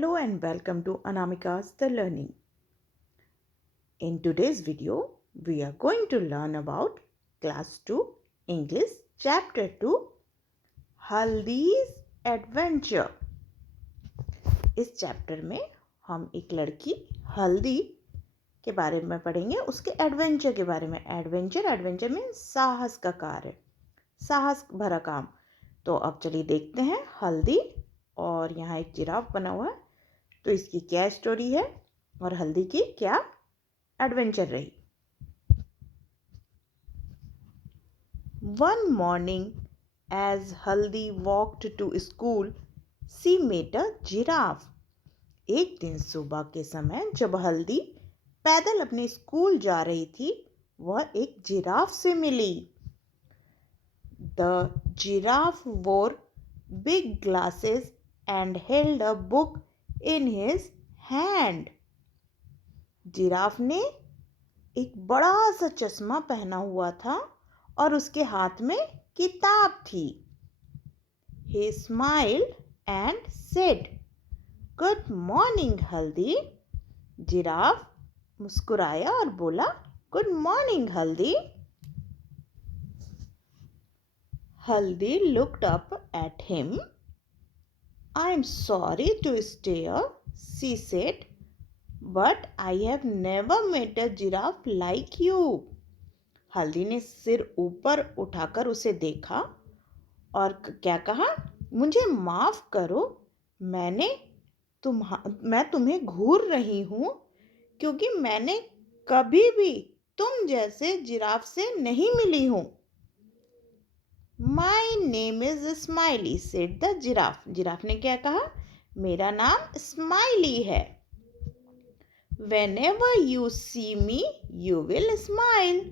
Hello and welcome to Anamika's The Learning. In today's video, we are going to learn about Class 2 English Chapter 2 Haldi's Adventure. इस chapter में हम एक लड़की हल्दी के बारे में पढ़ेंगे, उसके एडवेंचर के बारे में। एडवेंचर में साहस का कार्य, साहस भरा काम। तो अब चलिए देखते हैं हल्दी, और यहाँ एक जिराफ बना हुआ है, तो इसकी क्या स्टोरी है और हल्दी की क्या एडवेंचर रही। One morning, as Haldi walked to school, she met a giraffe. एक दिन सुबह के समय जब हल्दी पैदल अपने स्कूल जा रही थी, वह एक जिराफ से मिली। The giraffe wore big glasses and held a book in his hand. Giraffe ने एक बड़ा सा चश्मा पहना हुआ था और उसके हाथ में किताब थी। He smiled and said, "Good morning, हल्दी." जिराफ मुस्कुराया और बोला, "Good morning, हल्दी." हल्दी looked up at him. "I'm sorry to stare," she said, "but I have never met a giraffe like you." हल्दी ने सिर ऊपर उठाकर उसे देखा और क्या कहा, "मुझे माफ करो, मैं तुम्हें घूर रही हूँ क्योंकि मैंने कभी भी तुम जैसे जिराफ से नहीं मिली हूँ। My name is Smiley, said the giraffe. Giraffe ने क्या कहा, मेरा नाम स्माइली है। Whenever you see me, you will smile.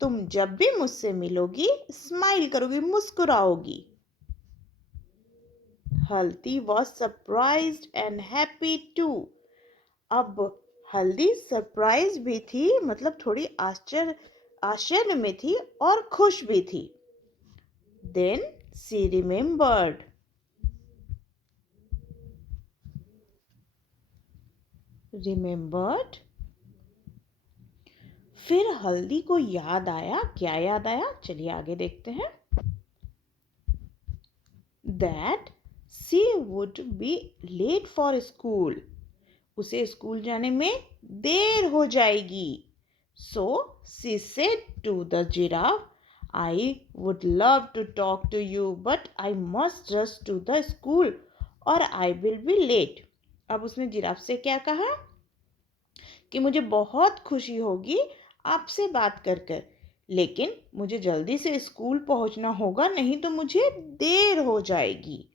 तुम जब भी मुझसे मिलोगी, स्माइल करोगी, मुस्कुराओगी। हल्दी was surprised and happy too. अब हल्दी सरप्राइज भी थी, मतलब थोड़ी आश्चर्य में थी और खुश भी थी। Then she remembered. फिर हल्दी को याद आया, क्या याद आया, चलिए आगे देखते हैं। That she would be late for school. उसे स्कूल जाने में देर हो जाएगी। So she said to the giraffe, "I would love to talk to you, but I must rush to the school or I will be late." अब उसने giraffe से क्या कहा कि मुझे बहुत खुशी होगी आपसे बात कर कर, लेकिन मुझे जल्दी से स्कूल पहुंचना होगा, नहीं तो मुझे देर हो जाएगी।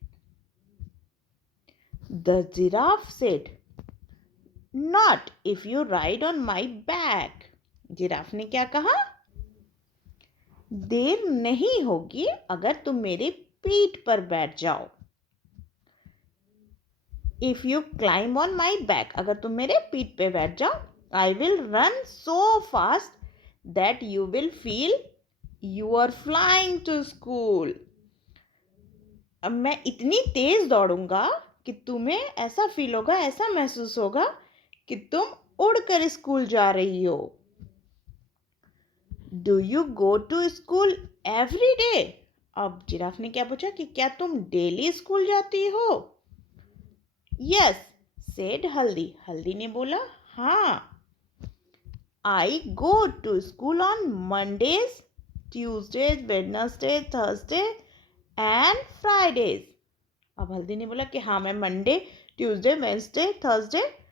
The giraffe said, "Not if you ride on my back." Giraffe ने क्या कहा, देर नहीं होगी अगर तुम मेरे पीठ पर बैठ जाओ। If you climb on my back, अगर तुम मेरे पीठ पे बैठ जाओ, I will run so fast that you will feel you are flying to school. अब मैं इतनी तेज दौड़ूंगा कि तुम्हें ऐसा फील होगा, ऐसा महसूस होगा कि तुम उड़कर स्कूल जा रही हो। Do you go to school every day? अब जिराफ ने क्या पूछा कि क्या तुम डेली स्कूल जाती हो? Yes, said हल्दी. हल्दी ने बोला, हाँ। I go to school on Mondays, Tuesdays, Wednesdays, Thursdays and Fridays. अब हल्दी ने बोला कि हाँ, मैं मंडे, ट्यूसडे, वेडनेसडे, थर्सडे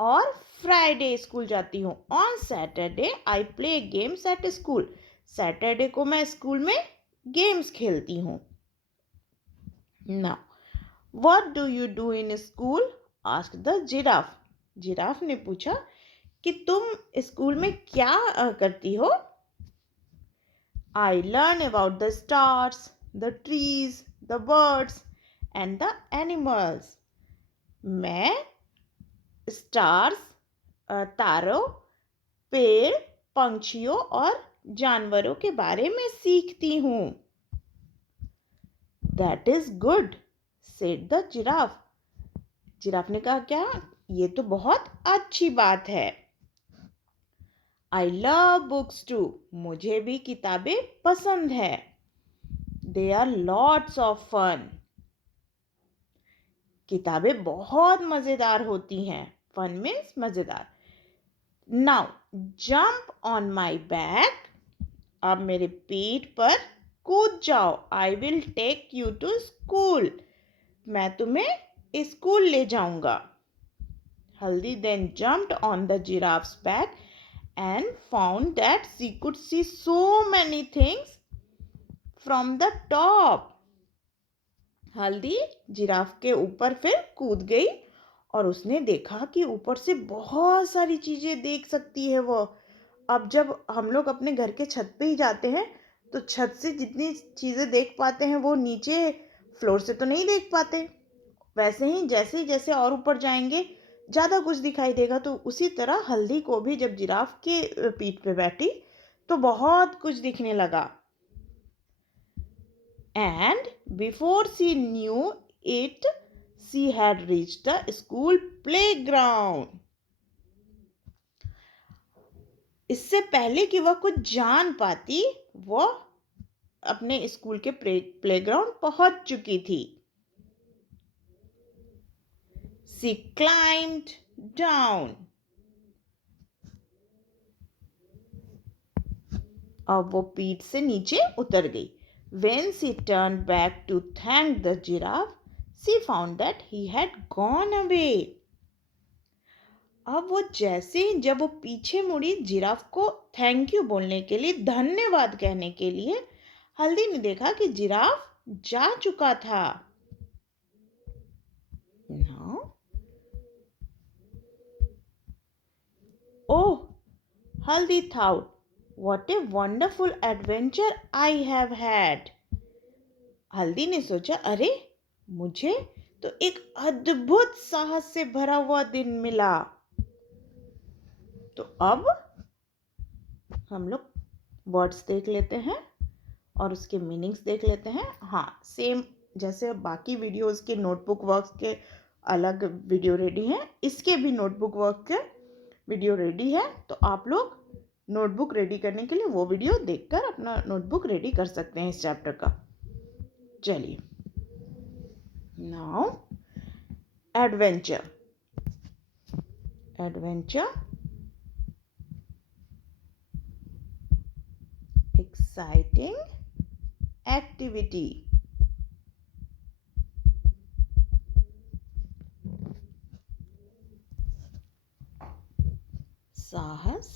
और फ्राइडे स्कूल जाती हूँ। On Saturday I play games at school. Saturday को मैं स्कूल में गेम्स खेलती हूँ। Now what do you do in school? Asked the giraffe. Giraffe ने पूछा कि तुम स्कूल में क्या करती हो? I learn about the stars, the trees, the birds and the animals. मैं स्टार्स, तारों, पेड़, पंछियों और जानवरों के बारे में सीखती हूँ। That is good, said the giraffe. Giraffe ने कहा, क्या? ये तो बहुत अच्छी बात है। I love books too. मुझे भी किताबें पसंद है। They are lots of fun. किताबें बहुत मजेदार होती हैं। फन मीन्स मजेदार। Now jump on my back. अब मेरे पीठ पर कूद जाओ। I will take you to school. मैं तुम्हें स्कूल ले जाऊंगा। हल्दी then jumped on the giraffe's back and found that she could see so many things from the top. हल्दी जिराफ के ऊपर फिर कूद गई और उसने देखा कि ऊपर से बहुत सारी चीजें देख सकती है वो। अब जब हम लोग अपने घर के छत पे ही जाते हैं तो छत से जितनी चीजें देख पाते हैं वो नीचे फ्लोर से तो नहीं देख पाते। वैसे ही जैसे जैसे और ऊपर जाएंगे ज़्यादा कुछ दिखाई देगा। तो उसी तरह हल्दी को भी जब जिराफ के पीठ पे बैठी तो बहुत कुछ दिखने लगा। And before she knew it she had reached the school playground. इससे पहले कि वह कुछ जान पाती वह अपने स्कूल के प्लेग्राउंड पहुंच चुकी थी। She climbed down. अब वो पीठ से नीचे उतर गई। When she turned back to thank the giraffe, she found that he had gone away. अब वो जैसे ही जब वो पीछे मुड़ी जिराफ को थैंक यू बोलने के लिए, धन्यवाद कहने के लिए, हल्दी ने देखा कि जिराफ जा चुका था। Now, oh, Haldi thought, what a wonderful adventure I have had. हल्दी ने सोचा, अरे मुझे तो एक अद्भुत साहस से भरा हुआ दिन मिला। तो अब हम लोग वर्ड्स देख लेते हैं और उसके मीनिंग्स देख लेते हैं। हाँ, सेम जैसे बाकी वीडियोस के नोटबुक वर्क के अलग वीडियो रेडी हैं, इसके भी नोटबुक वर्क के वीडियो रेडी है। तो आप लोग नोटबुक रेडी करने के लिए वो वीडियो देखकर अपना नोटबुक रेडी कर सकते हैं इस चैप्टर का। चलिए, now adventure. Adventure, exciting activity. साहस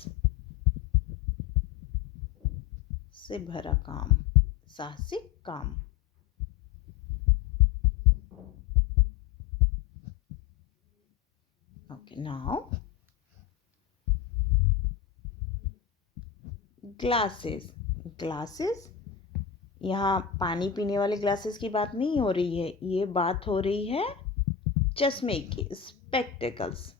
से भरा काम, साहसिक काम। Okay, now glasses. ग्लासेस, यहाँ पानी पीने वाले ग्लासेस की बात नहीं हो रही है, ये बात हो रही है चश्मे की, स्पेक्टिकल्स।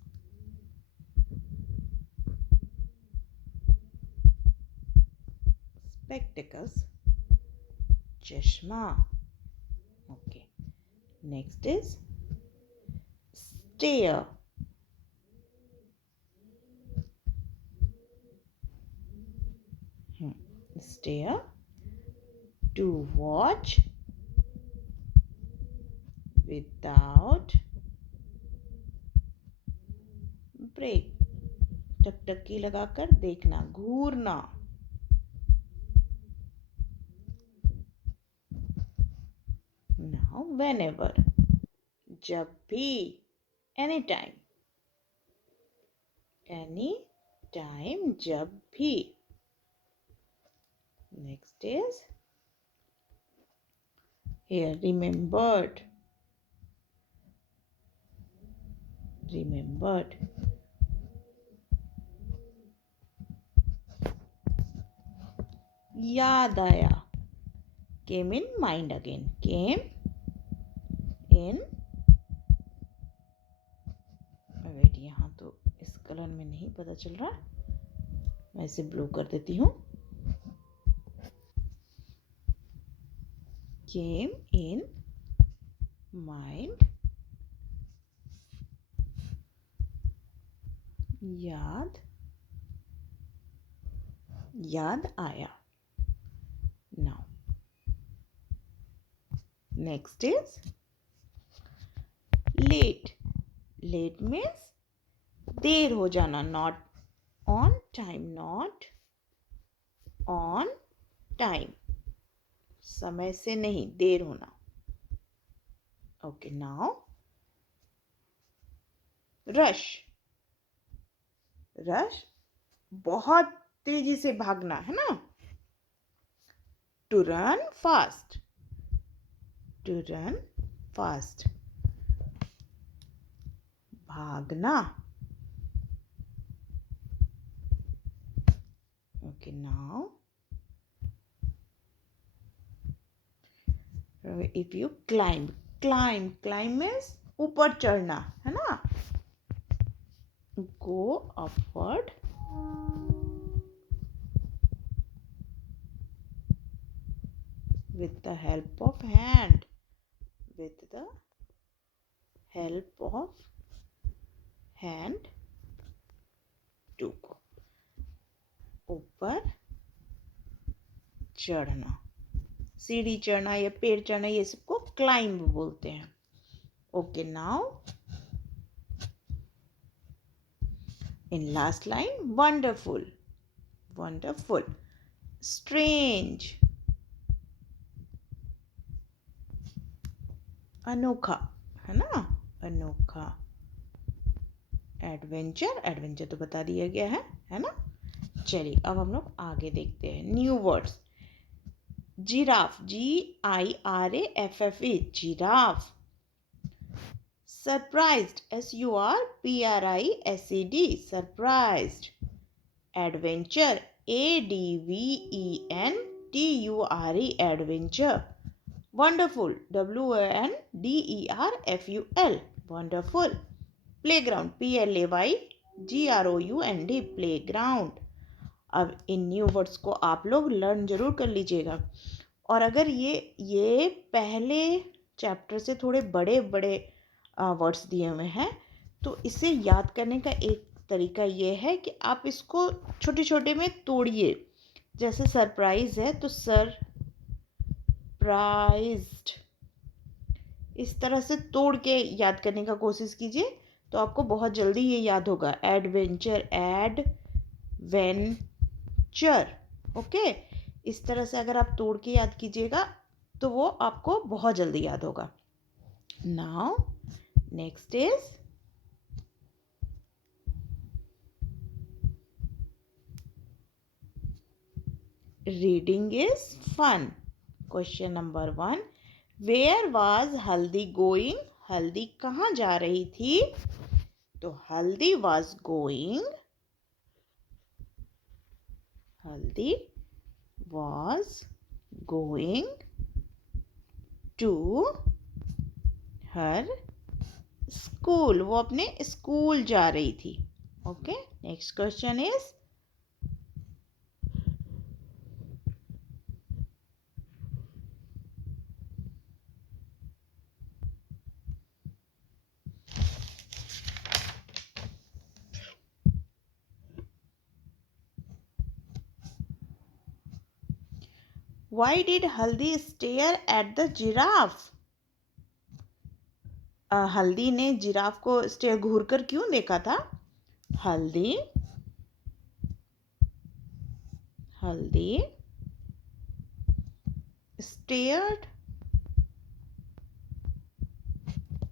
स्पेक्टिकल्स, चश्मा। Okay, next is stare. Stare, to watch without break, टकटकी लगाकर देखना, घूरना। Now whenever, जब भी, anytime, anytime, जब भी। Next is here, remembered। remembered, याद आया। came in mind again, came in, wait, यहाँ तो इस कलर में नहीं पता चल रहा, मैं इसे ब्लू कर देती हूँ। came in mind याद याद आया. Now next is late. Late means देर हो जाना. Not on time. Not on time. समय से नहीं, देर होना. Okay, now rush. Rush बहुत तेजी से भागना है ना. To run fast. To run fast. भागना. Okay, now if you climb means ऊपर चढ़ना है ना. Go upward. With the help of hand. With the help of hand to go. ऊपर चढ़ना. सीढ़ी चढ़ना या पेड़ चढ़ना, ये सबको क्लाइंब बोलते हैं. Okay, now in last line wonderful. Wonderful. Strange अनोखा है ना. अनोखा. एडवेंचर तो बता दिया गया है ना. चलिए अब हम लोग आगे देखते हैं new words. Giraffe. GIRAFFE. Giraffe. Surprised. SURPRISED. Surprised. Adventure. ADVENTURE. Adventure. Wonderful. WONDERFUL. Wonderful. Playground. PLAYGROUND. Playground. अब इन न्यू वर्ड्स को आप लोग लर्न जरूर कर लीजिएगा. और अगर ये पहले चैप्टर से थोड़े बड़े बड़े वर्ड्स दिए हुए हैं, तो इसे याद करने का एक तरीका ये है कि आप इसको छोटे छोटे में तोड़िए. जैसे सरप्राइज है तो सरप्राइज्ड. इस तरह से तोड़ के याद करने का कोशिश कीजिए, तो आपको बहुत जल्दी ये याद होगा. एडवेंचर. एडवेंचर. ओके, इस तरह से अगर आप तोड़ के याद कीजिएगा तो वो आपको बहुत जल्दी याद होगा. Now next is reading is fun. Question number 1. Where was Haldi going. Haldi कहाँ जा रही थी? तो Haldi was going. Haldi was going to her school. वो अपने स्कूल जा रही थी. Okay, next question is Why did Haldi stare at the giraffe? हल्दी ने जिराफ को घूर कर क्यों देखा था? हल्दी stared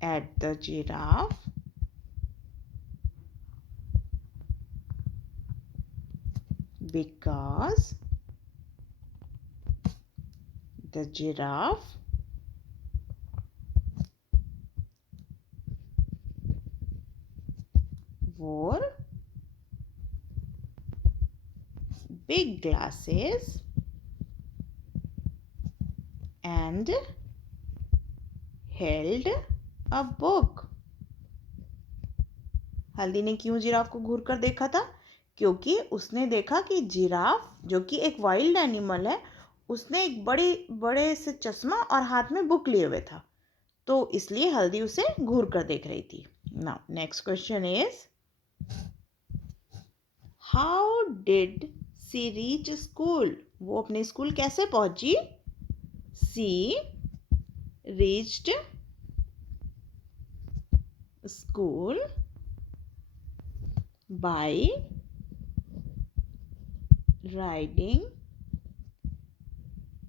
at the giraffe because the giraffe wore big glasses and held a book. हल्दी ने क्यों जिराफ को घूर कर देखा था? क्योंकि उसने देखा कि जिराफ, जो कि एक वाइल्ड एनिमल है, उसने एक बड़े से चश्मा और हाथ में बुक लिए हुए था, तो इसलिए हल्दी उसे घूर कर देख रही थी. Now next question is how did she reach school? वो अपने स्कूल कैसे पहुंची? She reached school by riding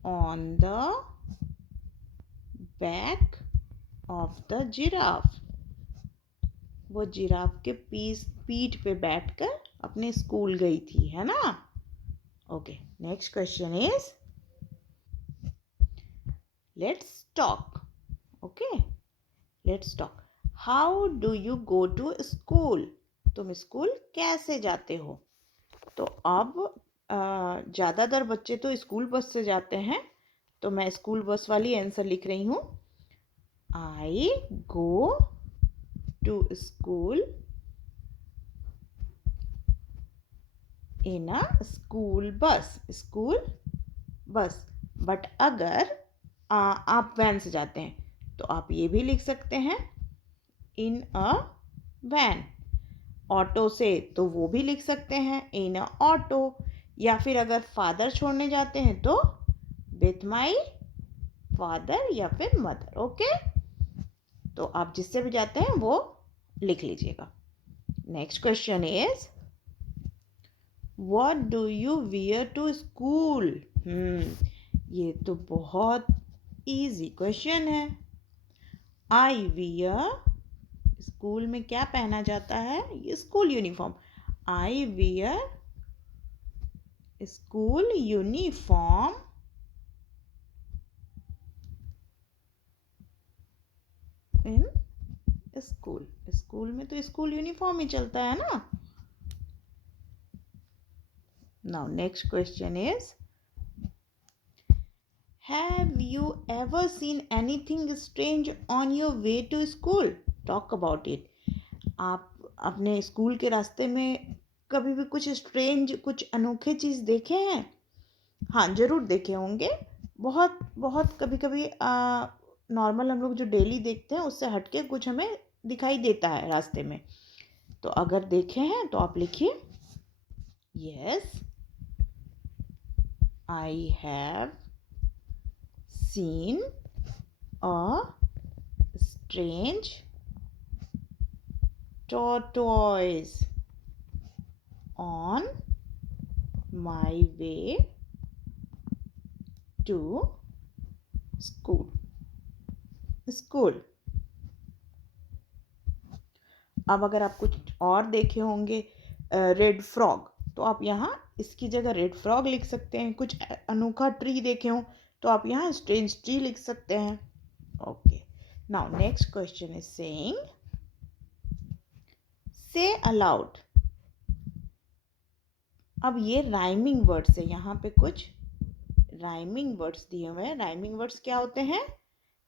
on the back of the giraffe. वो जिराफ के पीठ पे बैठकर अपने स्कूल गई थी, है ना? Okay, next question is let's talk. Okay, let's talk. How do you go to school? तुम स्कूल कैसे जाते हो? तो अब ज़्यादातर बच्चे तो स्कूल बस से जाते हैं, तो मैं स्कूल बस वाली आंसर लिख रही हूँ. I go to school in a school bus. School bus. But अगर आप वैन से जाते हैं तो आप ये भी लिख सकते हैं इन अ वैन. ऑटो से तो वो भी लिख सकते हैं इन अ ऑटो. या फिर अगर फादर छोड़ने जाते हैं तो विथ माई फादर या फिर मदर. ओके, तो आप जिससे भी जाते हैं वो लिख लीजिएगा. Next question is what do you wear to school? ये तो बहुत इजी क्वेश्चन है. आई वियर, स्कूल में क्या पहना जाता है? ये school uniform. I wear school uniform in school. School में तो स्कूल यूनिफॉर्म ही चलता है ना. Now next question is have you ever seen anything strange on your way to school? Talk about it. आप अपने स्कूल के रास्ते में कभी भी कुछ स्ट्रेंज, कुछ अनोखे चीज़ देखे हैं? हाँ, ज़रूर देखे होंगे. बहुत बहुत कभी कभी नॉर्मल हम लोग जो डेली देखते हैं उससे हटके कुछ हमें दिखाई देता है रास्ते में. तो अगर देखे हैं तो आप लिखिए. Yes, I have seen a strange tortoise on my way to school. अब अगर आप कुछ और देखे होंगे रेड फ्रॉग, तो आप यहाँ इसकी जगह रेड फ्रॉग लिख सकते हैं. कुछ अनोखा ट्री देखे हो तो आप यहाँ स्ट्रेंज ट्री लिख सकते हैं. Okay, now next question is saying से अलाउड. अब ये राइमिंग वर्ड्स है. यहाँ पे कुछ राइमिंग वर्ड्स दिए हुए हैं. राइमिंग वर्ड्स क्या होते हैं?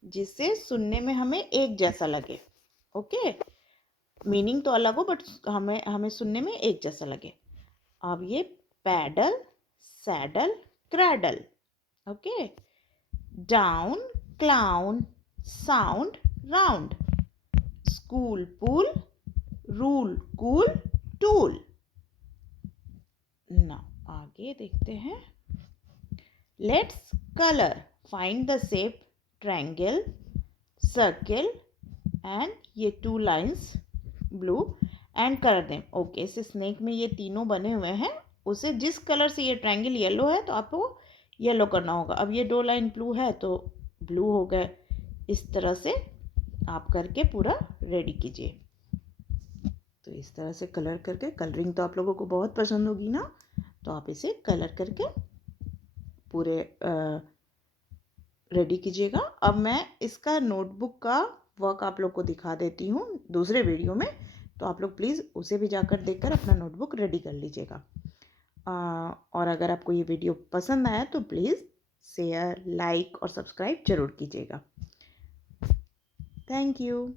जिससे सुनने में हमें एक जैसा लगे. ओके, मीनिंग तो अलग हो बट हमें सुनने में एक जैसा लगे. अब ये paddle, saddle, cradle. Okay, down, clown, sound, round. School, pool, rule, cool, tool. ना आगे देखते हैं. Let's colour. Find the shape triangle, circle and ये 2 lines blue and colour them. Okay, इस स्नेक में ये तीनों बने हुए हैं. उसे जिस कलर से ये ट्रायंगल येलो है तो आपको येलो करना होगा. अब ये 2 लाइन ब्लू है तो ब्लू हो गए. इस तरह से आप करके पूरा रेडी कीजिए. तो इस तरह से कलर करके, कलरिंग तो आप लोगों को बहुत पसंद होगी ना, तो आप इसे कलर करके पूरे रेडी कीजिएगा. अब मैं इसका नोटबुक का वर्क आप लोग को दिखा देती हूँ दूसरे वीडियो में, तो आप लोग प्लीज़ उसे भी जाकर देखकर अपना नोटबुक रेडी कर लीजिएगा. और अगर आपको ये वीडियो पसंद आया तो प्लीज़ शेयर, लाइक और सब्सक्राइब ज़रूर कीजिएगा. Thank you.